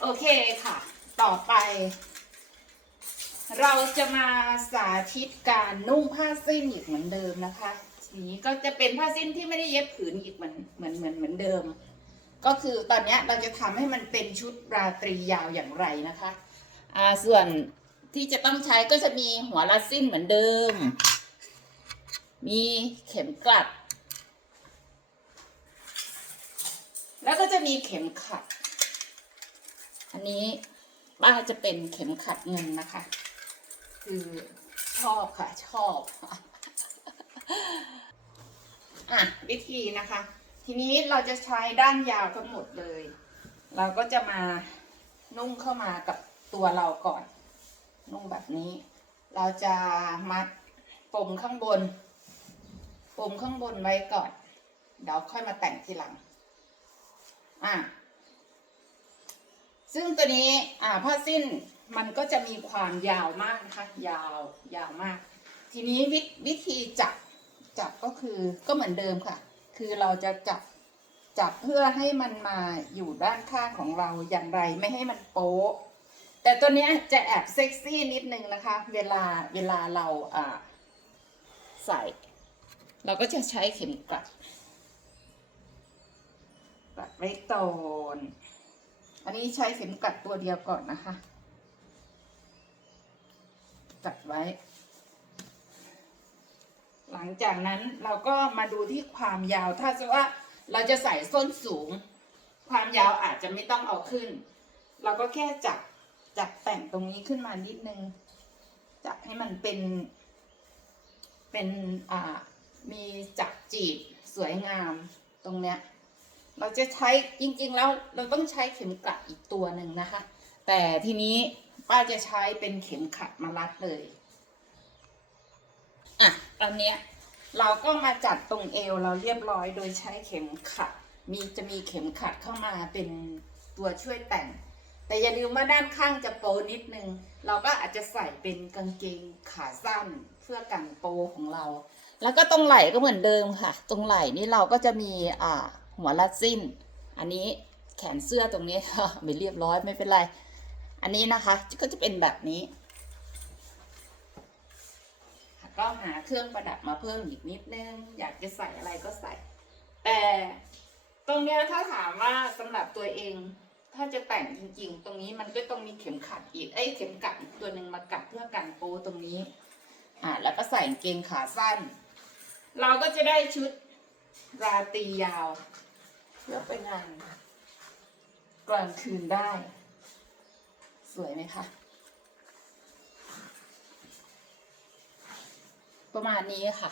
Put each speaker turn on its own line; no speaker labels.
โอเคค่ะ ต่อไป เราจะมาสาธิตการนุ่งผ้าสิ้นอีกเหมือนเดิมนะคะนี้ก็จะเป็นผ้าสิ้นที่ไม่ได้เย็บผืนอีกเหมือนเหมือนเหมือนเหมือนเดิม ก็คือตอนนี้เราจะทำให้มันเป็นชุดราตรียาวอย่างไรนะคะอ่าส่วนที่จะต้องใช้ก็จะมีหัวรัดสิ้นเหมือนเดิม มีเข็มกลัด แล้วก็จะมีเข็มขัด อันนี้ป้าจะเป็นเข็มขัดเงินนะคะ คือชอบค่ะ ชอบ อะ วิธีนะคะ ทีนี้เราจะใช้ด้านยาวทั้งหมดเลย เราก็จะมานุ่งเข้ามากับตัวเราก่อน นุ่งแบบนี้ เราจะมัดปมข้างบน ปมข้างบนไว้ก่อน เดี๋ยวค่อยมาแต่งทีหลัง อะ ซึ่งตัวนี้อ่าผ้าสิ้นมันก็จะมีความยาวมากนะคะ ยาวยาวมาก ทีนี้วิวธีจับจับก็คือก็เหมือนเดิมค่ะ คือเราจะจับจับเพื่อให้มันมาอยู่ด้านข้างของเราอย่างไรไม่ให้มันโป๊ะ แต่ตัวนี้จะแอบเซ็กซี่นิดนึงนะคะ เวลาเวลาเราอ่าใส่ เราก็จะใช้เข็มกลัดกลัดไว้ตน อันนี้ใช้เข็มกลัดตัวเดียวก่อนนะคะ กัดไว้ หลังจากนั้นเราก็มาดูที่ความยาว ถ้าจะว่าเราจะใส่ส้นสูง ความยาวอาจจะไม่ต้องเอาขึ้น เราก็แค่จับจับแต่งตรงนี้ขึ้นมานิดนึง จับให้มันเป็น เป็น อ่า มีจับจีบสวยงามตรงเนี้ย เราจะใช้จริงๆแล้วเราต้องใช้เข็มกลัดอีกตัวหนึ่งนะคะ แต่ทีนี้ป้าจะใช้เป็นเข็มขัดมารัดเลยอะตอนเนี้ยเราก็มาจัดตรงเอวเราเรียบร้อยโดยใช้เข็มขัด มีจะมีเข็มขัดเข้ามาเป็นตัวช่วยแต่ง แต่อย่าลืมว่าด้านข้างจะโปนิดนึง เราก็อาจจะใส่เป็นกางเกงขาสั้นเพื่อกันโปของเรา แล้วก็ตรงไหล่ก็เหมือนเดิมค่ะ ตรงไหล่นี่เราก็จะมีอ่า หัวลัดสิ้น อันนี้แขนเสื้อตรงนี้ไม่เรียบร้อยไม่เป็นไร อันนี้นะคะก็จะเป็นแบบนี้ ก็หาเครื่องประดับมาเพิ่มอีกนิดนึง อยากจะใส่อะไรก็ใส่ แต่ตรงนี้ถ้าถามว่าสำหรับตัวเอง ถ้าจะแต่งจริง ๆ ตรงนี้มันก็ต้องมีเข็มขัดอีกไอ้ยเข็มกัดอีกตัวหนึ่งมากัดเพื่อกันโปตรงนี้อ่าแล้วก็ใส่เกงขาสั้น เราก็จะได้ชุดราตรียาว เพื่อไปงานกลางคืนได้ สวยไหมคะ ประมาณนี้ค่ะ